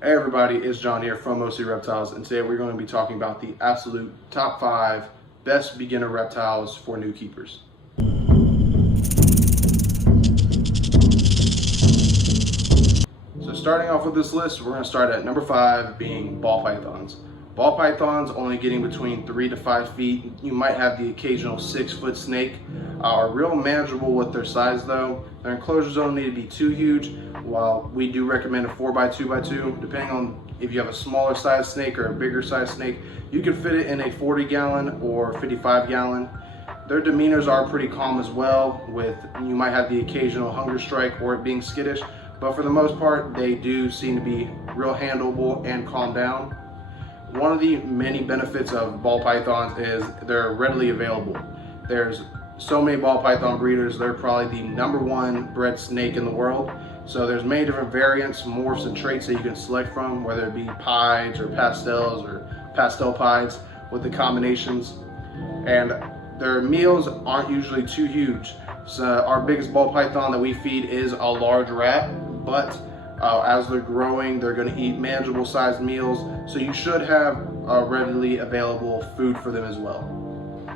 Hey everybody, it's John here from Mostly Reptiles, and today we're going to be talking about the absolute top 5 best beginner reptiles for new keepers. So starting off with this list, we're going to start at number 5 being ball pythons. Ball pythons only getting between 3 to 5 feet. You might have the occasional 6-foot snake. Are real manageable with their size though. Their enclosures don't need to be too huge. While we do recommend a 4x2x2, depending on if you have a smaller size snake or a bigger size snake, you can fit it in a 40 gallon or 55 gallon. Their demeanors are pretty calm as well, with you might have the occasional hunger strike or it being skittish, but for the most part, they do seem to be real handleable and calm down. One of the many benefits of ball pythons is they're readily available. There's so many ball python breeders, they're probably the #1 bred snake in the world. So there's many different variants, morphs, and traits that you can select from, whether it be pieds or pastels or pastel pieds with the combinations. And their meals aren't usually too huge. So our biggest ball python that we feed is a large rat, but as they're growing, they're going to eat manageable sized meals. So you should have readily available food for them as well.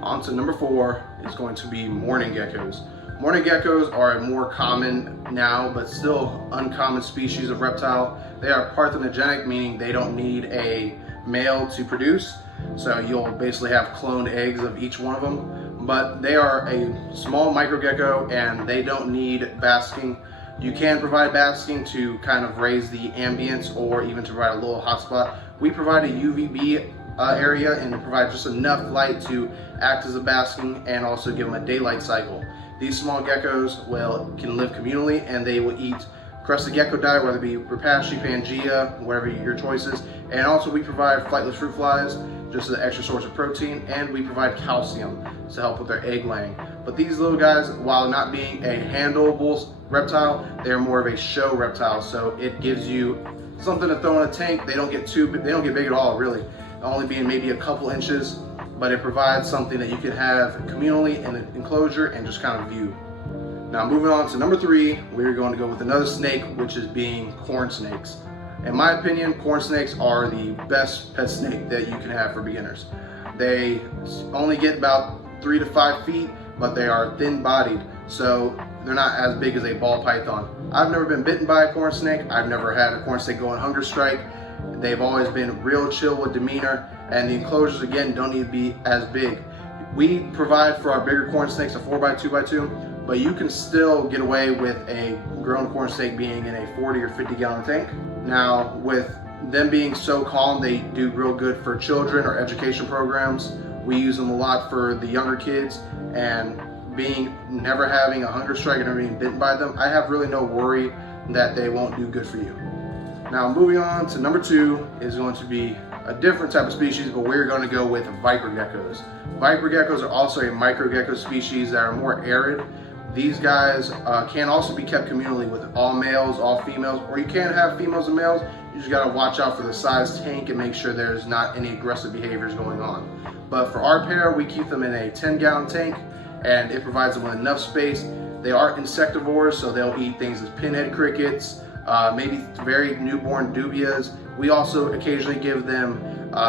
On to number 4 is going to be mourning geckos. Mourning geckos are a more common now, but still uncommon species of reptile. They are parthenogenic, meaning they don't need a male to produce. So you'll basically have cloned eggs of each one of them. But they are a small micro gecko and they don't need basking. You can provide basking to kind of raise the ambience or even to provide a little hotspot. We provide a UVB area and provide just enough light to act as a basking and also give them a daylight cycle. These small geckos can live communally and they will eat Crested Gecko diet, whether it be Reptiles, Pangea, whatever your choice is. And also we provide flightless fruit flies, just an extra source of protein, and we provide calcium to help with their egg laying. But these little guys, while not being a handleable reptile, they're more of a show reptile. So it gives you something to throw in a tank. They don't get big at all, really. Only being maybe a couple inches, but it provides something that you can have communally in an enclosure and just kind of view. Now moving on to number 3, we're going to go with another snake, which is being corn snakes. In my opinion, corn snakes are the best pet snake that you can have for beginners. They only get about 3 to 5 feet, but they are thin bodied, so they're not as big as a ball python. I've never been bitten by a corn snake. I've never had a corn snake go on hunger strike. They've always been real chill with demeanor, and the enclosures again don't need to be as big. We provide for our bigger corn snakes a 4x2x2, but you can still get away with a grown corn snake being in a 40 or 50 gallon tank. Now with them being so calm, they do real good for children or education programs. We use them a lot for the younger kids, and never having a hunger strike and never being bitten by them, I have really no worry that they won't do good for you. Now moving on to number 2 is going to be a different type of species, but we're going to go with viper geckos. Viper geckos are also a micro gecko species that are more arid. These guys can also be kept communally with all males, all females, or you can have females and males. You just got to watch out for the size tank and make sure there's not any aggressive behaviors going on. But for our pair, we keep them in a 10-gallon tank, and it provides them with enough space. They are insectivores, so they'll eat things as pinhead crickets, maybe very newborn dubias. We also occasionally give them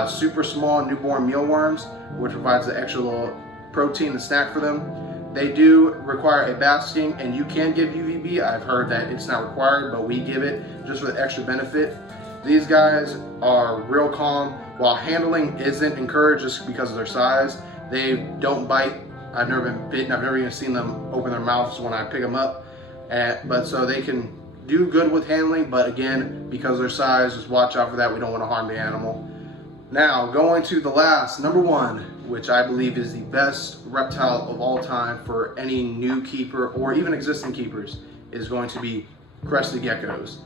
super small newborn mealworms, which provides the extra little protein and snack for them. They do require a basking, and you can give UVB. I've heard that it's not required, but we give it just for the extra benefit. These guys are real calm. While handling isn't encouraged just because of their size, they don't bite. I've never been bitten. I've never even seen them open their mouths when I pick them up. But so they can do good with handling, but again, because of their size, just watch out for that. We don't want to harm the animal. Now, going to the last, number 1, which I believe is the best reptile of all time for any new keeper or even existing keepers, is going to be crested geckos.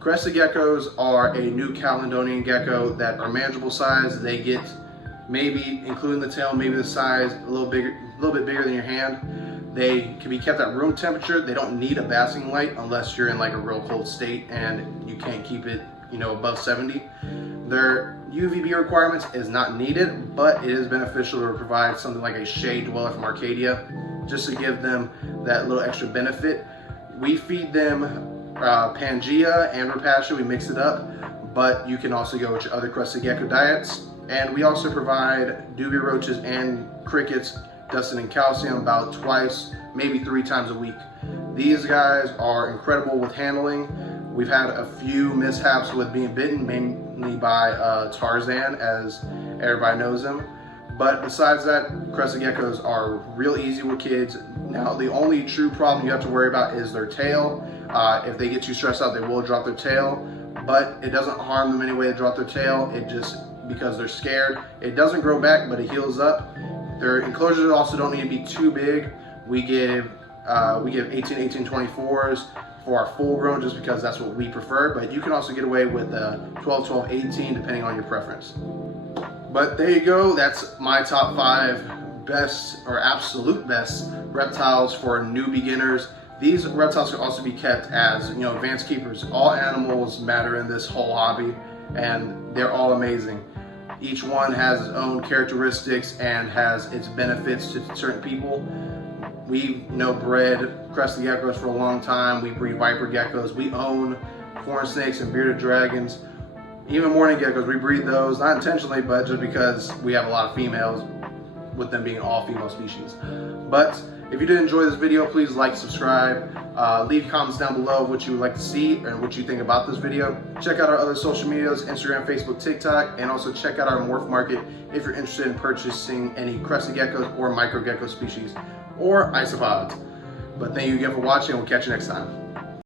Crested geckos are a new Caledonian gecko that are manageable size. They get maybe, including the tail, maybe the size a little bit bigger than your hand. They can be kept at room temperature. They don't need a basking light unless you're in like a real cold state and you can't keep it, above 70. Their UVB requirements is not needed, but it is beneficial to provide something like a shade dweller from Arcadia, just to give them that little extra benefit. We feed them Pangea and Repasha, we mix it up, but you can also go with your other Crested Gecko diets. And we also provide dubia roaches and crickets dusted in calcium about twice, maybe 3 times a week. These guys are incredible with handling. We've had a few mishaps with being bitten, mainly by Tarzan, as everybody knows him. But besides that, Crested Geckos are real easy with kids. Now, the only true problem you have to worry about is their tail. If they get too stressed out, they will drop their tail, but it doesn't harm them anyway to drop their tail. It just, because they're scared. It doesn't grow back, but it heals up. Their enclosures also don't need to be too big. We give 18-24s for our full grown, just because that's what we prefer, but you can also get away with 12, 18, depending on your preference. But there you go, that's my top 5 best, or absolute best, reptiles for new beginners. These reptiles can also be kept as, advanced keepers. All animals matter in this whole hobby, and they're all amazing. Each one has its own characteristics and has its benefits to certain people. We've bred Crested Geckos for a long time. We breed Viper Geckos. We own corn snakes and bearded dragons. Even mourning geckos, we breed those, not intentionally, but just because we have a lot of females, with them being all female species. But if you did enjoy this video, please like, subscribe, leave comments down below of what you would like to see and what you think about this video. Check out our other social medias, Instagram, Facebook, TikTok, and also check out our morph market if you're interested in purchasing any Crested Geckos or micro gecko species or isopods. But thank you again for watching, and we'll catch you next time.